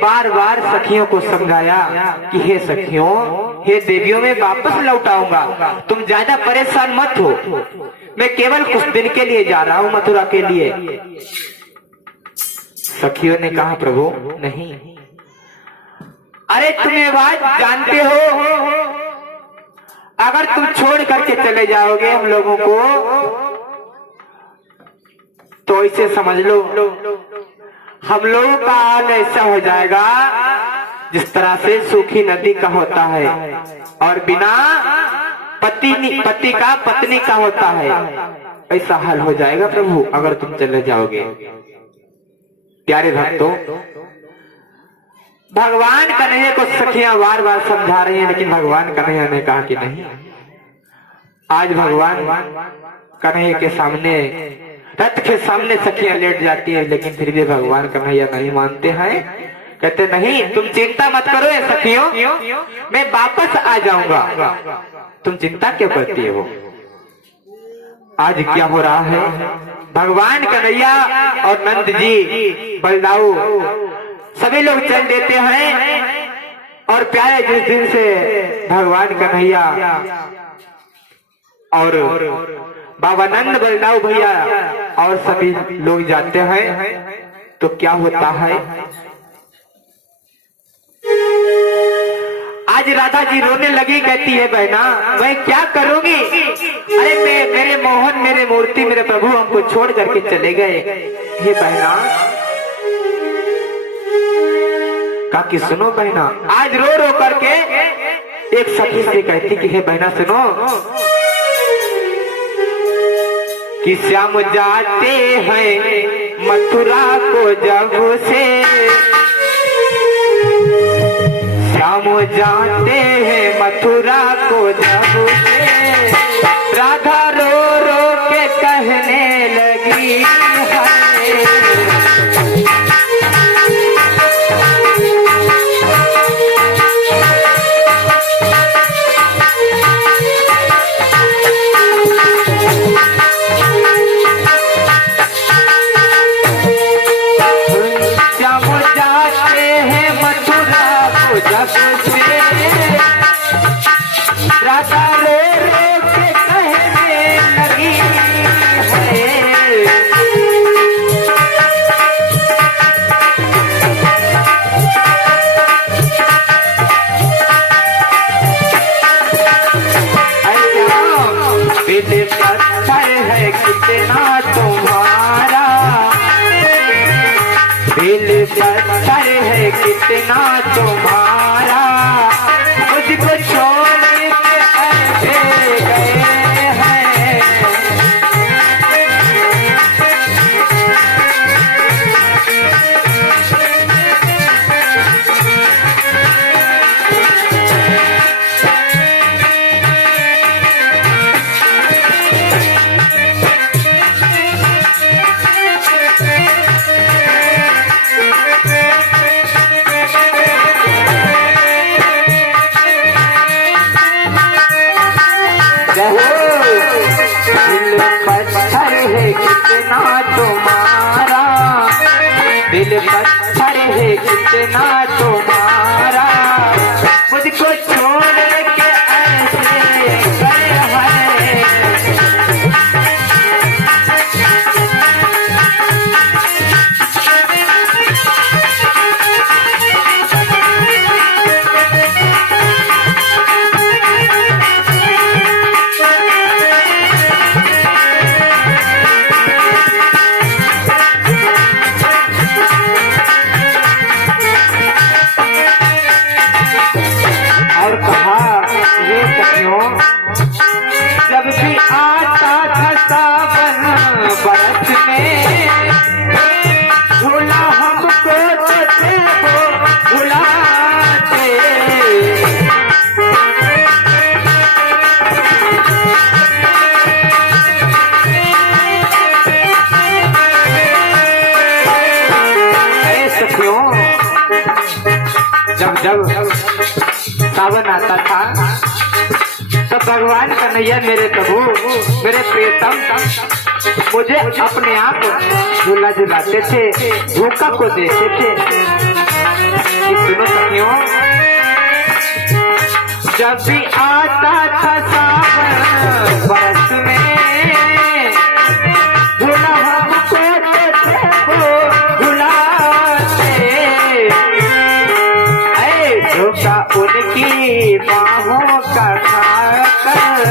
बार बार सखियों को समझाया कि हे सखियों, हे देवियों, मैं वापस लौट आऊंगा, तुम ज्यादा परेशान मत हो, मैं केवल कुछ दिन के लिए जा रहा हूँ मथुरा के लिए। सखियों ने कहा प्रभु नहीं, अरे तुम ये बात जानते हो, अगर तुम छोड़ करके चले जाओगे हम लोगों को तो इसे समझ लो हम लोगों का हाल ऐसा हो जाएगा जिस तरह से सूखी नदी का होता है और बिना पति का पत्नी का होता है, ऐसा हाल हो जाएगा प्रभु अगर तुम चले जाओगे। प्यारे भक्तों, भगवान कन्हैया को सखियां बार बार समझा रही हैं, लेकिन भगवान कन्हैया ने कहा कि नहीं। आज भगवान कन्हैया के सामने, रथ के सामने सखियां लेट जाती हैं, लेकिन फिर भी भगवान कन्हैया नहीं मानते हैं। कहते नहीं, तुम चिंता मत करो ये सखियों, मैं वापस आ जाऊंगा, तुम चिंता क्यों करती हो। आज क्या हो रहा है, भगवान कन्हैया और नंद जी, बलदाऊ, सभी लोग चल देते हैं और प्यारे जिस दिन से भगवान कन्हैया और बाबा नंद, बलदाऊ भैया और सभी लोग जाते हैं तो क्या होता है, आज राधा जी रोने लगी, कहती है बहना मैं क्या करूंगी, अरे मेरे मोहन, मेरे मूर्ति, मेरे प्रभु हमको छोड़ करके चले गए। हे बहना, काकी सुनो बहना, आज रो रो करके एक सखी से कहती कि हे बहना सुनो, कि श्याम जाते हैं मथुरा को जब से, श्याम जाते हैं मथुरा को जब से, राधा रो रो के कहने लगी है, राधा रो रो के कहने लगी है, दिल पत्थर है कितना तुम्हारा, दिल पत्थर है कितना तुम्हारा, मुझको छोड़ के ऐसे गए हैं, दिल पत्थर है कितना तुम्हारा, दिल पत्थर है कितना तुम्हारा, मुझको छोड़ के ऐसे गए हैं, जब भी आता था सावन बरस में, भूला हमको तो वो भुलाते, सखियों जब सावन आता था तो भगवान कन्हैया, मेरे प्रभु, मेरे प्रियतम, मुझे अपने आप झूला झुलाते थे, धोखा को देते थे। जब भी आता था सावन बरस में भूला हमको वो भुलाते धोखा उनकी बाहों का खाकर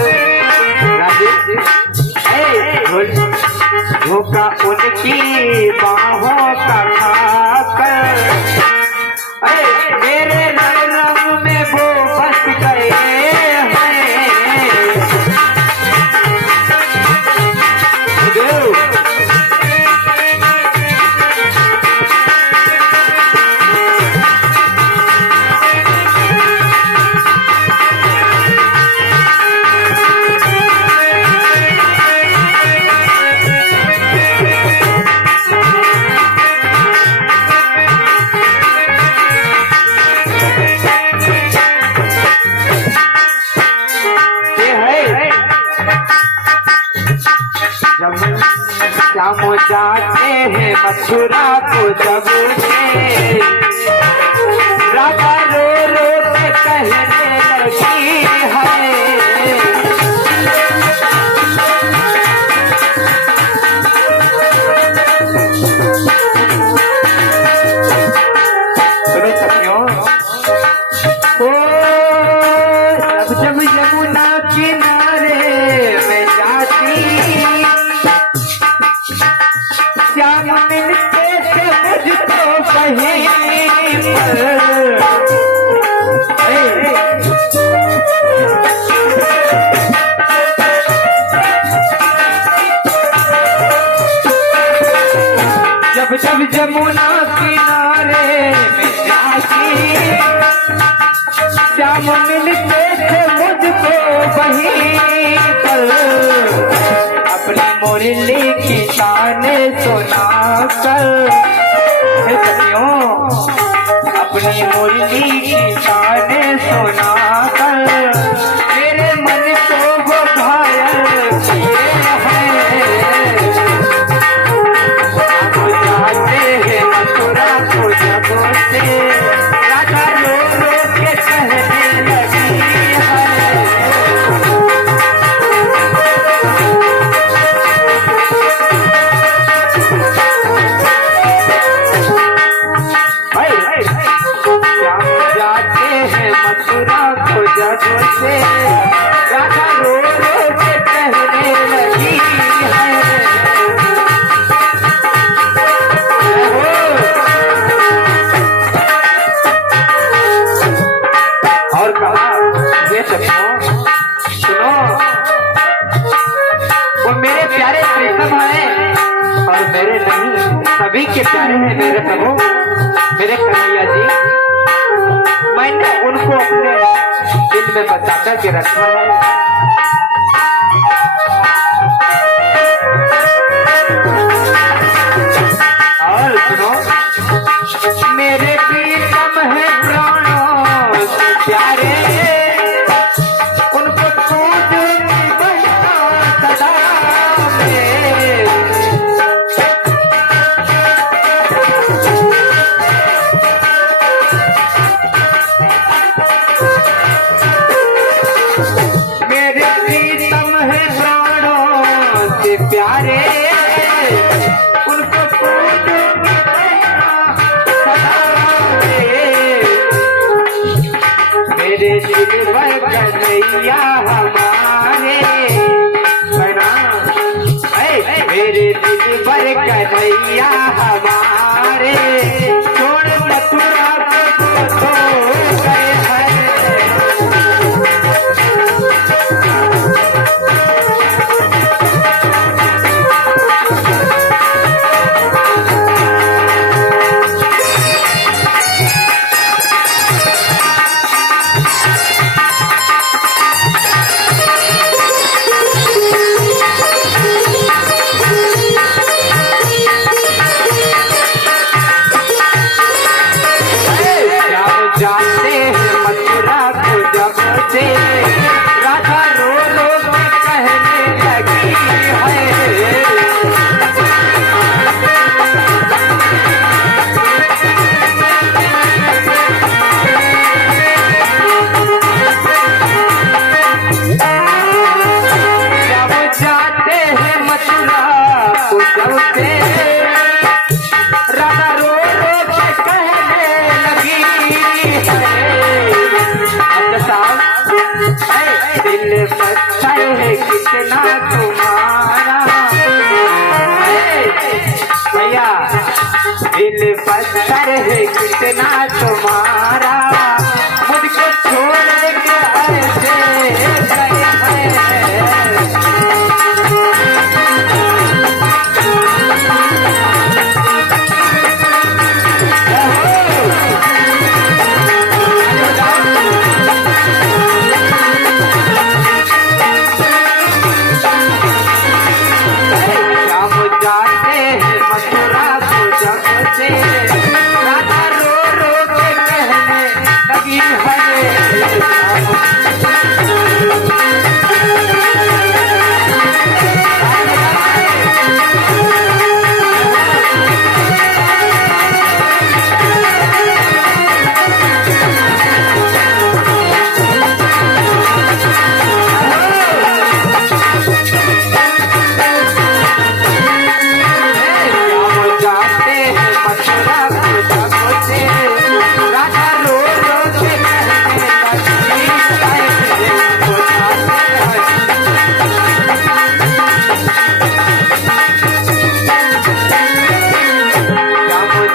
धोखा उनकी बाहों का खाकर मेरे रंग में वो बस गए श्याम जाते हैं मथुरा को जब से राधा रो रो के कहने लगी है सुनो सखियों ओ जब यमुना किनारे में जाती श्याम मिलते थे मुझको कहीं जब जब यमुना किनारे में जाती श्याम मिलते थे मुझको वहीं पर अपनी मुरली की ताने सुना कर अपनी मुरली की ताने सुना कर मेरे मन को वो घायल किए हैं जाते हैं मथुरा को जब से राधा रो रो के कहने लगी है मथुरा को जब से राधा रो रो के कहने लगी है और कहा ये सुनो वो मेरे प्यारे प्रीतम है और मेरे नहीं सभी के प्यारे हैं मेरे प्रभु मेरे कन्हैया जी मैंने उनको अपने दिल में बचा के रखा है और सुनो मेरे प्रीतम है प्राणों से प्यारे उनको खोज सदा मेरे प्रीतम है प्राणों से प्यारे उनको इतना तुम्हारा मुझको छोड़ के ऐसे गए हैं। जाते हैं मथुरा को जब से राधा रो रो के कहने लगी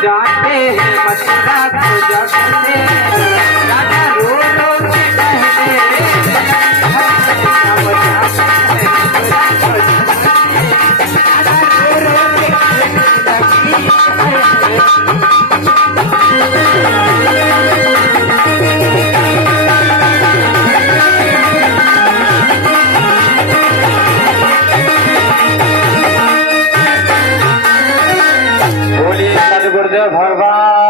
जाते हैं मथुरा को जब से राधा रो रो के कहने बोलिए सद्गुरुदेव भगवान।